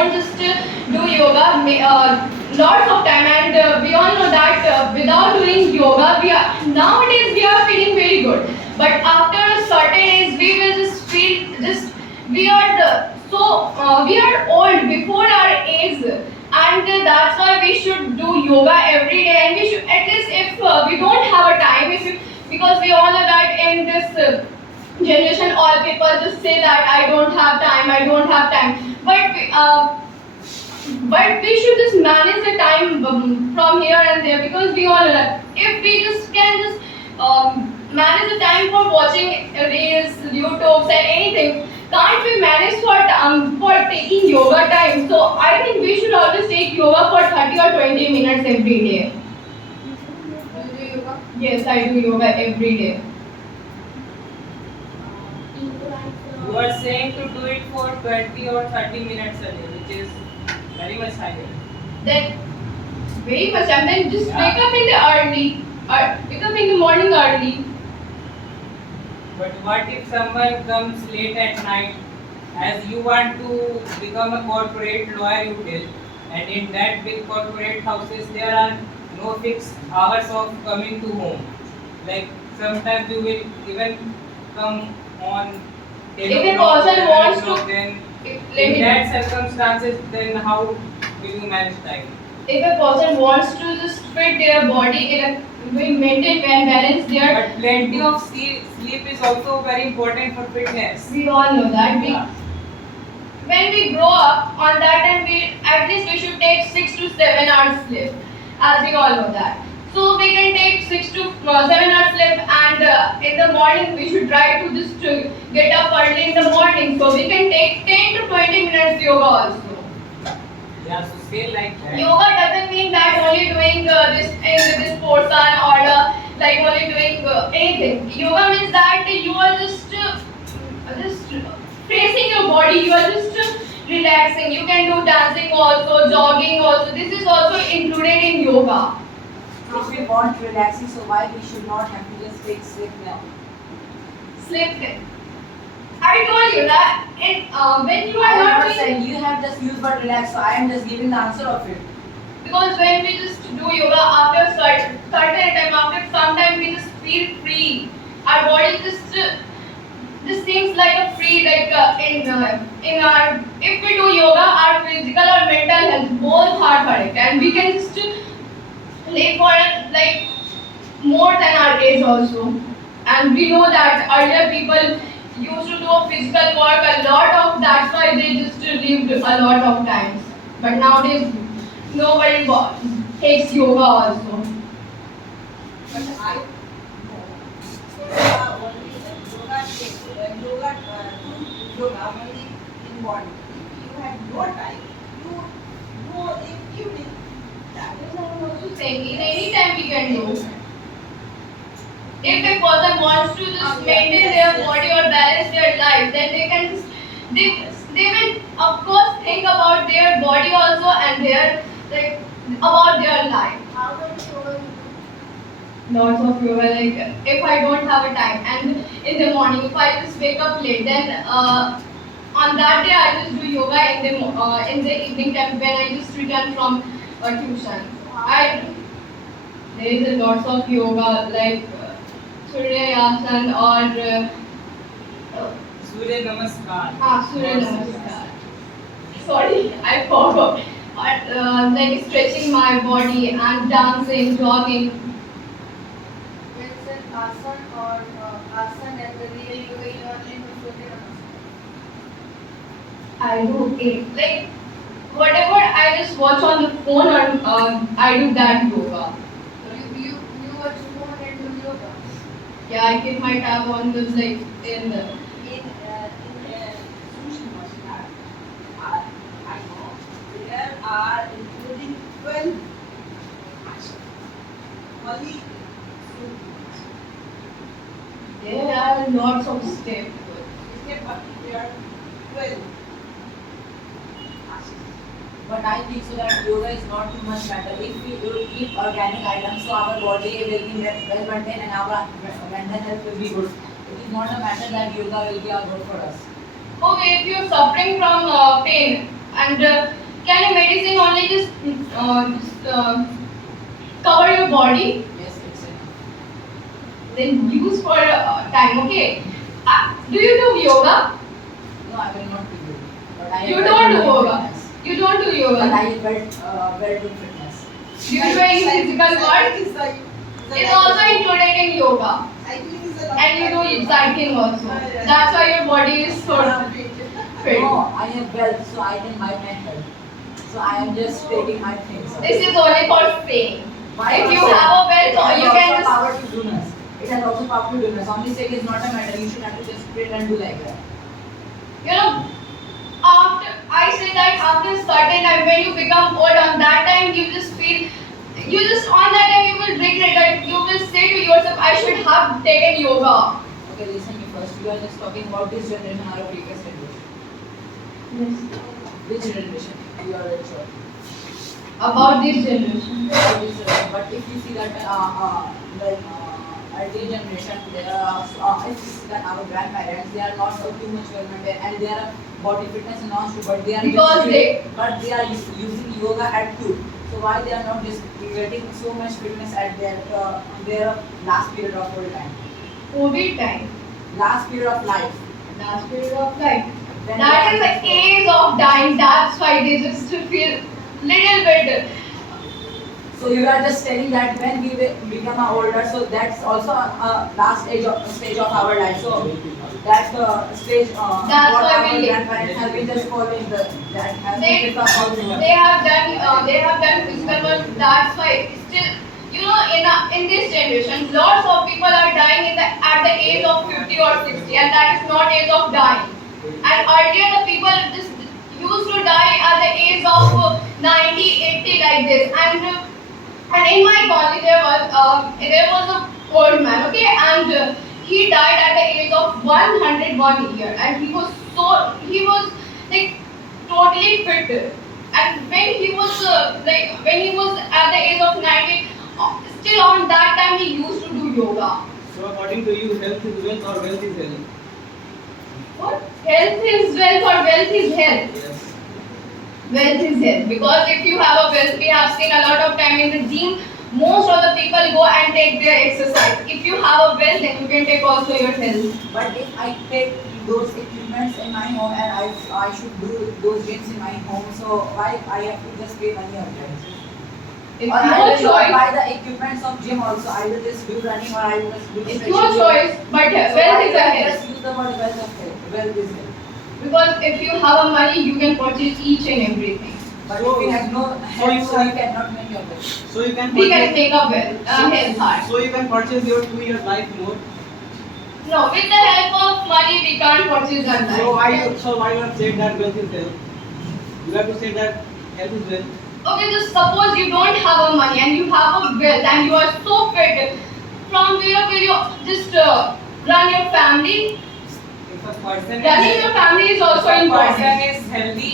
don't just do yoga lots of time, and we all know that without doing yoga, nowadays we are feeling very good. But after a certain age, we will just feel just we are we are old before our age, and that's why we should do yoga every day. And we should, at least if we don't have a time, because we all know that in this generation, all people just say that I don't have time, I don't have time. But we should just manage the time from here and there, because we all know that if we just can just manage the time for watching reels, YouTubes, and anything, can't we manage for taking yoga time? So I think we should always take yoga for 30 or 20 minutes every day. You do yoga? Yes, I do yoga every day. You are saying to do it for 20 or 30 minutes a day, which is very much higher. Then very much, and then just wake up in the early, wake up in the morning early. But what if someone comes late at night, as you want to become a corporate lawyer, you tell, and in that big corporate houses there are no fixed hours of coming to home. Like sometimes you will even come on 10 If a o'clock, person 11 wants o'clock, to, then let in me- that circumstances, then how will you manage time? if a person wants to just fit their body in a maintain and balance their, But plenty of sleep is also very important for fitness. we all know that Yeah. when we grow up, on that time we at least we should take 6 to 7 hours sleep, as we all know that. So we can take 6 to 7 hours sleep, and in the morning we should try to just get up early in the morning, so we can take 10 to 20 minutes yoga also. Yeah, so say like that. Yoga doesn't mean that only doing this portion, or like only doing anything. Yoga means that you are just facing your body. You are just relaxing. You can do dancing also, jogging also. This is also included in yoga. If we want relaxing, so why we should not have to just take sleep now? Sleep. I told you that when you I are am not not doing, saying you have just used word relax, so I am just giving the answer of it. because when we just do yoga after certain time, after some time we just feel free. Our body just seems like a free, like in our, if we do yoga, our physical or mental health both are correct, and we can just live for like more than our age also. And we know that earlier people used to do physical work a lot of, that's why they just lived a lot of times. But nowadays nobody takes yoga also. But I yoga only yoga takes yoga do yoga only in morning. If you have no time, you go in evening. That is I'm also saying in any time we can do. If a person wants to just maintain their body or balance their life, then they can just they will of course think about their body also, and their like about their life. how much yoga you do? Lots of yoga. Like if I don't have a time, and in the morning if I just wake up late, then on that day I just do yoga in the evening time when I just return from tuition. There is a lots of yoga like Surya Asan or Surya Namaskar. Surya Namaskar. Sorry, I forgot. Like stretching my body and dancing, jogging. When said asan or asan and the real yoga you only do Surya Namaskar. I do it. Like whatever I just watch on the phone, or I do that yoga. You watch phone and do yoga. Yeah, I keep my tab on the like in the. In sushi namaskar, I know there are including 12 asanas. Only Surya Namaskar. There are lots of steps. Step up, there are 12 asanas. But I think so that yoga is not too much better. If we eat organic items, so our body will be well maintained and our mental health will be good. It is not a matter that yoga will be good for us. Okay, if you're suffering from pain, And can a medicine only just cover your body? Yes, it's enough. Then use for time, okay? Do you do yoga? No, I will not be good. But I You am don't do very good yoga. fitness. You don't do But yoga. I am very good fitness. Do you do any physical work? It's also included in yoga. And you do cycling also. That's why your body is so fit. No, I have wealth, so I can buy my health. So I am just taking my things. This is only for saying. Why If not you say? have a wealth, It has you also can just. power to donors. It has also power to donors. Only saying is not a matter. You should have to just pray and do like that. You know, after I say that after a certain time when you become old, on that time you just feel, you just on that time you will regret that. You will say to yourself, I should have taken yoga. Okay, listen me first. You are just talking about this generation or a previous generation. Yes. Which generation? You are very sure. About this generation. But if you see that early generation, they are if you see that our grandparents, they are not so too much well maintained and they are body fitness and non but they are Because but they are using yoga at two. So why they are not just getting so much fitness at their last period of whole time, COVID time. last period of life? Last period of life. Then That they is are the age of dying. That's why they just feel little bit. So you are just telling that when we become older, so that's also a last stage of our life. So that stage, That's what why our we live. grandparents have been just following that has They, been following. they have done physical work. That's why still, you know, in this generation, lots of people are dying at the age of 50 or 60, and that is not age of dying. And earlier the people just used to die at the age of 90, 80 like this. And in my college there was a old man, okay, and he died at the age of 101 year, and he was like totally fit. And when he was at the age of 90, still on that time he used to do yoga. So according to you, health is wealth or wealth is health? What? Health is wealth or wealth is health? Yes. Wealth is health. Because if you have a wealth, we have seen a lot of time in the gym, most of the people go and take their exercise. If you have a wealth, then you can take also your health. But if I take those equipments in my home and I should do those gyms in my home, so why I have to just pay money on that? It's Or I your will not choice. buy the equipments of gym also. I will just do running or I will just do It's stretching. your choice, but So wealth I is a can health. just use the word wealth of health. Wealth is health. Because if you have a money, you can purchase each and everything. But So- if you have no so you health, so you have- cannot make your wealth. So you can We can purchase, take a health heart. so you can purchase your 2 years life more. No, with the help of money, we can't purchase that life. So why you have said that wealth is health? You have to say that health is wealth. Okay, just suppose you don't have a money and you have a wealth and you are so fit. From where will you just run your family? If a person Running your family is also if a important. person is healthy,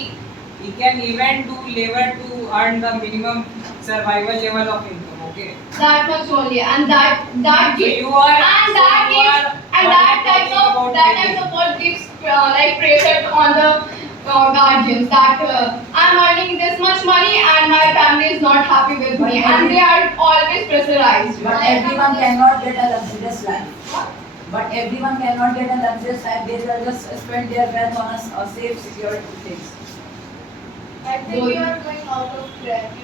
he can even do labor to earn the minimum survival level of income. Okay. That much only, and that So gives you are and so that you gives are and what that are you talking about types living? of work gives like pressure on the guardians that I'm earning this much money and my family is not happy with me, and they are always pressurized. But everyone cannot get a luxurious life. But everyone cannot get a luxurious life. They will just spend their wealth on a safe, secure things. I think you are going